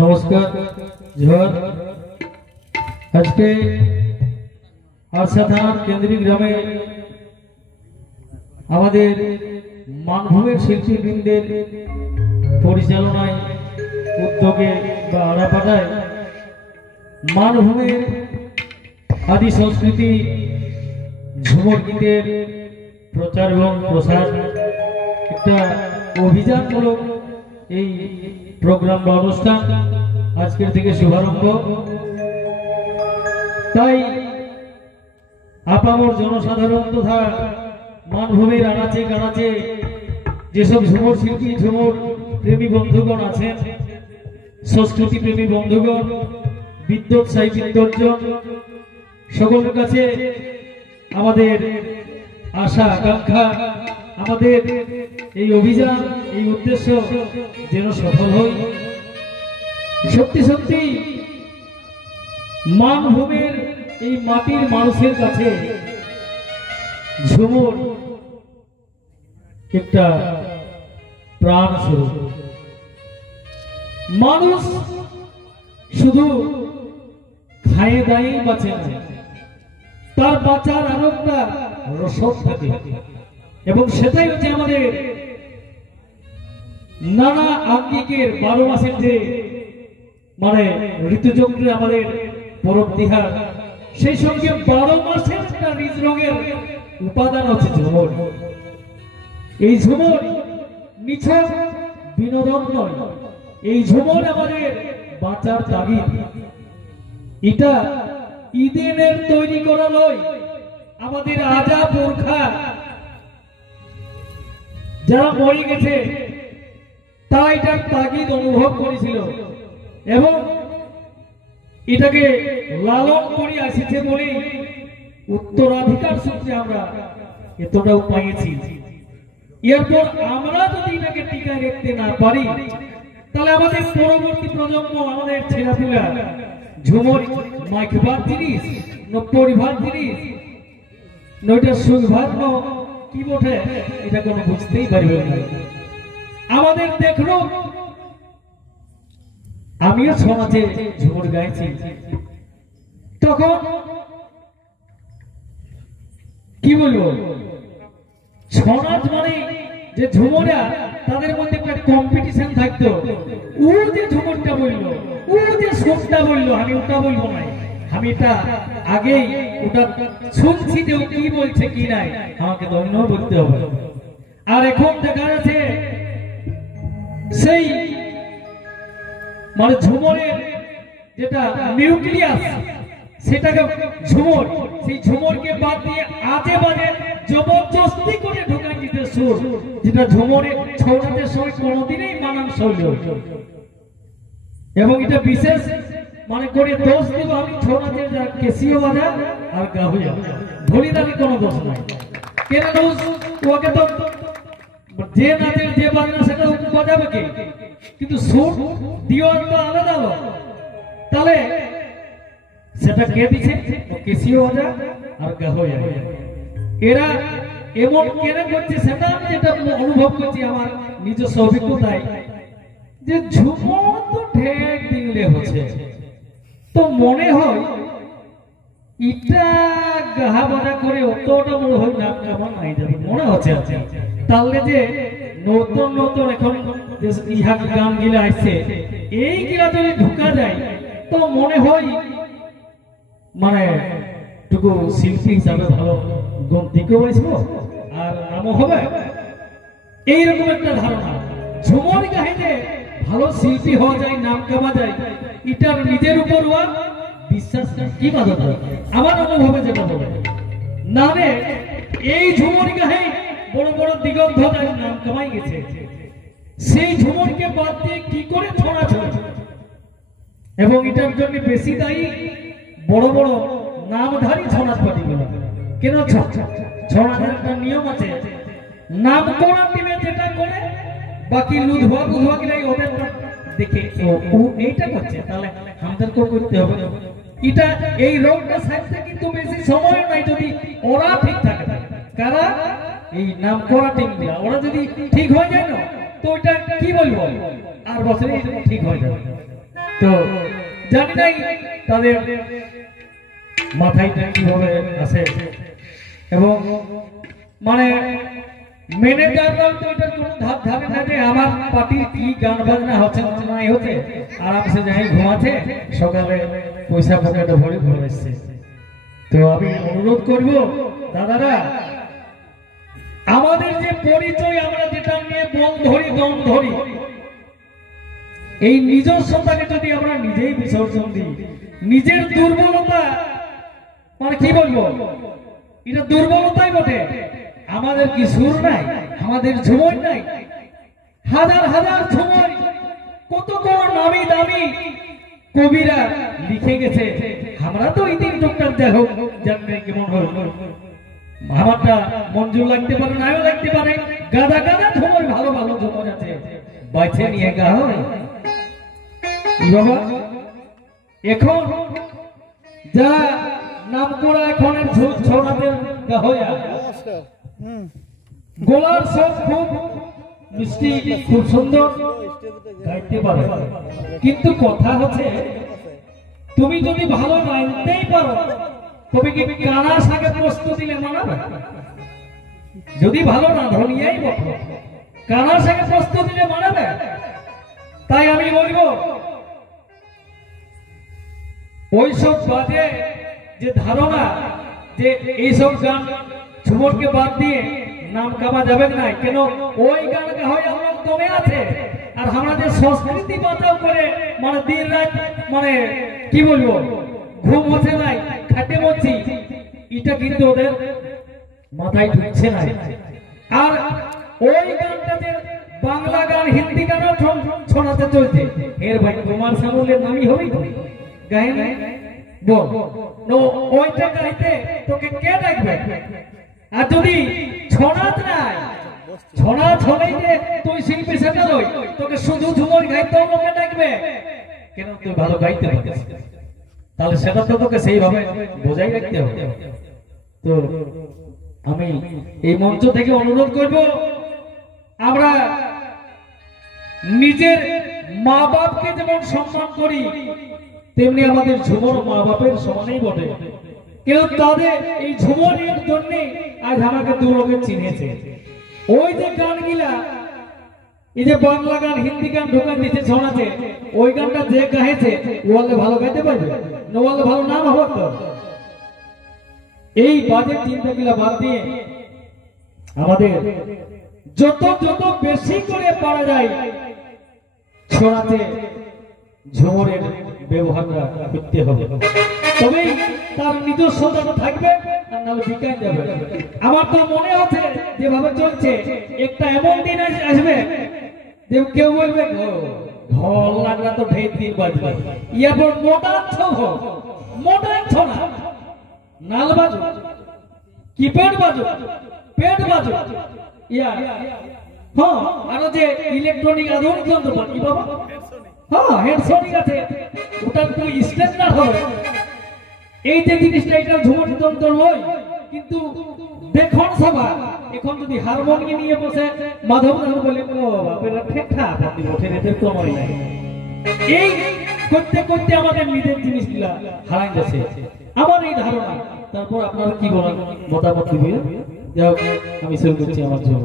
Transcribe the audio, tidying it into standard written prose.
নমস্কার জোহার। আজকে আরসা থানার কেন্দ্রিক গ্রামে আমাদের মানভূমের শিল্পীবৃন্দের পরিচালনায় উদ্যোগে বা আড়াপাড়ায় মানভূমের আদি সংস্কৃতি ঝুমুর গীতের প্রচার এবং প্রসার একটা অভিযানমূলক এই প্রোগ্রাম বা অনুষ্ঠান আজকের থেকে শুভারম্ভ। তাই আপামর জনসাধারণ তথা মানভূমির আনাচে কানাচে যেসব ঝুমুর শিল্পী ঝুমুর প্রেমী বন্ধুগণ আছেন, সংস্কৃতি প্রেমী বন্ধুগণ, বিদ্যুৎ সাহিত্যজন, সকলের কাছে আমাদের আশা আকাঙ্ক্ষা, আমাদের এই অভিযান, এই উদ্দেশ্য যেন সফল হয়। সত্যি সত্যি মানভূমের এই মাটির মানুষের কাছে ঝুমুর একটা প্রাণ স্বরূপ। মানুষ শুধু খায়ে দায়ে বাঁচে না, তার বাঁচার আরো একটা রসদ থাকে এবং সেটাই হচ্ছে আমাদের নানা আঙ্গিকের 12 মাসের যে ঋতুচক্রে আমাদের পরব তিহার, সেই সঙ্গে 12 মাসের একটা নিজ রঙের উপাদান হচ্ছে ঝুমুর। এই ঝুমুর নিছক বিনোদন নয়, এই ঝুমুর আমাদের বাঁচার তাগিদ। এটা ইদেনের তৈরি করা নয়, আমাদের আজা পুরখা যারা মরে গেছে তারা এটার তাগিদ অনুভব করেছিল এবং এটাকে লালন করে আসছে বলে উত্তরাধিকার সূত্রে আমরা এতটাও পাইছি। এরপর আমরা যদি এটাকে টিকায় রাখতে না পারি, তাহলে আমাদের পরবর্তী প্রজন্ম, আমাদের ছেলেপুলা ঝুমুর মাইকবার জিনিস না পরিবার জিনিস না ওইটা সুখভার কি বটে, এটা কোনো বুঝতেই পারবে না। আমাদের দেখলো, আমিও সমাজে ঝুমুর গাইছি, তখন কি বলবো, সমাজ মানে যে ঝুমুরা তাদের মধ্যে একটা কম্পিটিশন থাকতো। ও যে ঝুমুরটা বললো, ও যে সুরটা বললো, আমি ওটা বলবো না, আমি এটা আগেই ওটা শুনছি যে ও কি বলছে কি নাই, আমাকে তো অন্য বলতে হবে। আর এখন দেখা যাচ্ছে সেই ঝুমুরের যেটা নিউক্লিয়াস, সেটাকে ঝুমুর, সেই ঝুমুরকে বাদ দিয়ে আজে বাজে জবরদস্তি করে ঢোকাই দিতে সুর, যেটা ঝুমুরে ছড়াতে সময় কোনোদিনই মানানসই নয়। এবং এটা বিশেষ করে দোষ দেব আমি ছড়াতে, যা কেসিও বাজা আর গাহুয়া ধরিদারি কোনো দোষ নাই। কেন দোষ? ওকে তো যে নাচের যে বাজনা সেটা বাজাবে কে, কিন্তু সুর দিও তো আলাদা আলো, তাহলে সেটা কে দিচ্ছে? কেসিও বাজা আর গাহুয়া। এরা এমন কেন করছে সেটা আমি যেটা অনুভব করছি আমার নিজস্ব অভিজ্ঞতায়, যে ঝুমুর তো ঢেক দিলে হচ্ছে, তো মনে হয় এটা গাহা বাজা করে অতটা মনে হয় নাম কেমন নাই যাবে মনে হচ্ছে। তাহলে যে নতুন নতুন এখন ইহা গান গিলা আসছে, এই গিলা যদি ঢুকা যায় তো মনে হয় টুকু শিল্পী হিসাবে ভালো গন্তিকেও আসবো আর নামও হবে, এইরকম একটা ধারণা। ঝুমুর গাহিতে ভালো শিল্পী হওয়া যায়, নাম কামা যায়, এটার নিজের উপর বিশ্বাস কি বাধা আমার অনুভবে যেটা বলে না রে, এই ঝুমুর গাহে বড় বড় দিগন্ত নাম কামাই গেছে, সেই ঝুমুরকে বাদ দিয়ে কি করে ছড়াছড়ি, এবং এটার জন্য বেশি দায়ী বড় বড় নামধারী ছড়াছ পার্টিগুলো। কেন ছড়ানোর একটা নিয়ম আছে, নাম করা টিমে যেটা করে বাকি লুধুয়া বুধুয়া গিলাই ওদের দেখে ও এইটা করছে, তাহলে আমাদেরকেও করতে হবে। এটা এই রোগটা সারতে কিন্তু বেশি সময় নাই যদি ওরা ঠিক থাকে। কারা? এই নাম করা টিমগুলা, ওরা যদি ঠিক হয়ে যায় না তো ওইটা কি বলবো, আর বছরে ঠিক হয়ে যাবে। তো জানি নাই তাদের মাথায় কিভাবে আসে, এবং মানে ম্যানেজাররাও তো এটার কোনো ধার ধারে না যে আমার পার্টির কি গান বাজনা হচ্ছে নাই হতে, আরামসে যাই ঘুমাতে, সকালে পয়সা পকেটে ভরে ঘুরে এসছে। তো আমি অনুরোধ করব দাদারা, আমাদের যে পরিচয় আমরা যেটা নিয়ে বল ধরি দম ধরি, এই নিজস্বতাকে যদি আমরা নিজেই বিসর্জন দিই, নিজের দুর্বলতা মানে কি বলবো, এটা দুর্বলতাই বটে। আমাদের কি সুর নাই, আমাদের ঝুমর নাই? হাজার হাজার ঝুমর কত কত নামি দামি কবিরা লিখে গেছে, আমরা তো এই দিন টুকটাক দেখো জানবে কেমন হল। আমারটা মঞ্জুর লাগতে পারে, নাও লাগতে পারে, গাদা গাদা ঝুমর ভালো ভালো ঝুমর আছে, বাইছে নিয়ে গা হয় বাবা। এখন যা নাম করা এখনের ছড়াদের হইয়া গোলার সব খুব মিষ্টি, খুব সুন্দর গাইতে পারে, কিন্তু কথা হচ্ছে তুমি যদি ভালো গাইতেই পারো তবে কি কানা শাকে প্রস্তুত দিলে মানাবে? যদি ভালো না ধরিয়াই বলো, কানা শাকে প্রস্তুত দিলে মানাবে? তাই আমি বলবো ওইসব বাজে যে ধারণা যে এইসব গান ঝুমরকে বাদ দিয়ে নাম কামা যাবে না, কেন ওই গান হয়ে আমরা দমে আছে। আর আমরা যে সংস্কৃতি বাঁচাও করে মানে দিন রাত মানে কি বলবো ঘুম হচ্ছে নাই, খাটে মরছি, এটা কিন্তু ওদের মাথায় ঢুকছে না। আর ওই গানটা যে বাংলা গান হিন্দি গানও শোনাতে চলছে, এর ভাই কুমার শানুলের নামই হবেই গায়ে বল ওইটা গাইতে তোকে কে ডাকবে? আর যদি ছনাত নাই, ছনা ছনাইতে তুই শিল্পী সাথে লই, তোকে শুধু ঝুমর গাইতেও লোকে ডাকবে, কেন তুই ভালো গাইতে পারিস? তাহলে সেটা তো তোকে সেইভাবে বোঝাই রাখতে হবে। তো আমি এই মঞ্চ থেকে অনুরোধ করব, আমরা নিজের মা বাপকে যেমন সম্মান করি, তেমনি আমাদের ঝুমর মা বাপের সমানেই বটে। কেউ তাদের এই ঝুমরের জন্য আজ আমাকে দু লোকে চিনেছে। ওই যে গানগুলা, এই যে বাংলা গান হিন্দি গান ঢোকা দিতে শোনাছে, ওই গানটা যে গাইছে ওয়ালে ভালো গাইতে পারবে না, ওয়ালে ভালো নাম হবে তো। এই বাজে চিন্তাগুলা বাদ দিয়ে আমাদের যত যত বেশি করে পারা যায় শোনাতে ঝুমরের ব্যবহারটা করতে হবে, তবেই তার নিজস্বতা থাকবে, আর নাহলে বিকায় যাবে। আমার তো মনে হচ্ছে যেভাবে চলছে, একটা এমন দিন আসবে যে কেউ বলবে ঢল লাগলা তো ঢের দিন বাজবে, ইয়ারপর মোটা ছনা নাল বাজো, কিপ্যাড বাজো, পেট বাজো, ইয়া হ্যাঁ আরো যে ইলেকট্রনিক আধুনিক যন্ত্রপাতি বাবা, হ্যাঁ হেডসোনিক আছে, ওটা তুই স্ট্যান্ডার্ড হবে। এই যে জিনিসটা এটা ঝুমর যন্ত্র লই, কিন্তু দেখুন সভা এখন যদি হারমোনিয়াম নিয়ে বসে মাধব দাদু বলে ও বাপেরা ঠেঠা আপনি ওঠে এদের তো আমার নাই, এই করতে করতে আমাদের নিজের জিনিসগুলা হারাই যাচ্ছে, আমার এই ধারণা। তারপর আপনারা কি বলেন, মতামত দিবেন। যাই হোক, আমি শুরু করছি আমার জন্য।